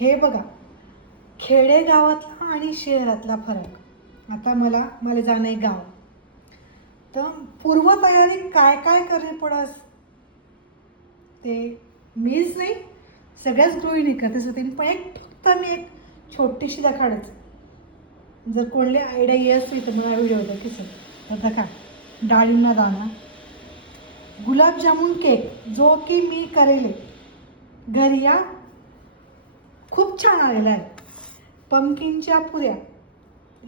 हे बघा, खेडेगावातला आणि शहरातला फरक. आता मला जाणं आहे गाव. तर पूर्वतयारी काय काय करणे पडस ते मीच नाही, सगळ्याच गृहिणी करतेच होते. पण फक्त मी एक छोटीशी दाखवायचं. जर कोणली आयडिया येत असली तर मला व्हिडिओ होता की सर तर का डाळींना दाणा, गुलाबजामुन केक जो की मी करेल घरी या, खूप छान आलेला आहे. पंपकिनच्या पुऱ्या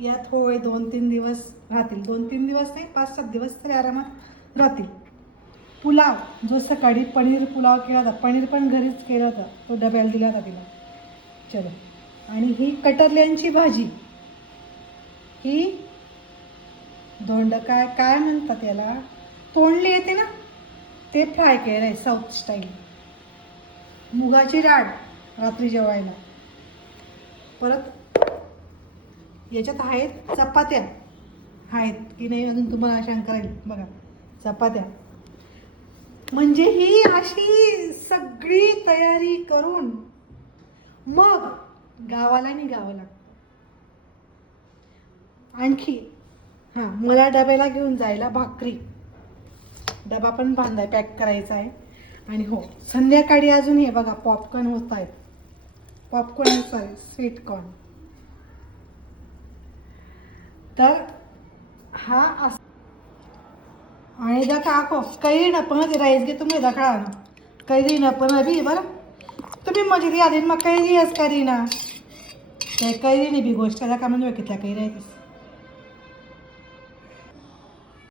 यात होय 2-3 दिवस राहतील. 2-3 दिवस नाही, 5-7 दिवस तरी आरामात राहतील. पुलाव जो सकाळी पनीर पुलाव केला होता, पनीर पण घरीच केला होता, तो डब्याला दिला होता तिला. चलो. आणि ही कटरल्यांची भाजी, ही दोंड काय म्हणतात याला, तोंडली येते ना, ते फ्राय केलं आहे साऊथ स्टाईल. मुगाची डाळ रात्री जेवायला. परत याच्यात आहेत चपात्या, आहेत की नाही अजून तुम्हाला शंका राहील. बघा चपात्या, म्हणजे ही अशी सगळी तयारी करून मग गावाला निघावं लागतं. आणखी हां, मला डब्याला घेऊन जायला भाकरी, डबा पण बांधाय पॅक करायचा आहे. आणि हो, संध्याकाळी अजून हे बघा पॉपकॉर्न होत आहेत. Popcorn sorry sweetcorn. तर हा अस आणि दाखा काही न पण राईस घे तुम्ही दाखा ना, काही न पण अभी बरं तुम्ही मजेत आधी मग काही असं करी ना, काही नाही बी गोष्ट का म्हणजे कितल्या काही राहतेस.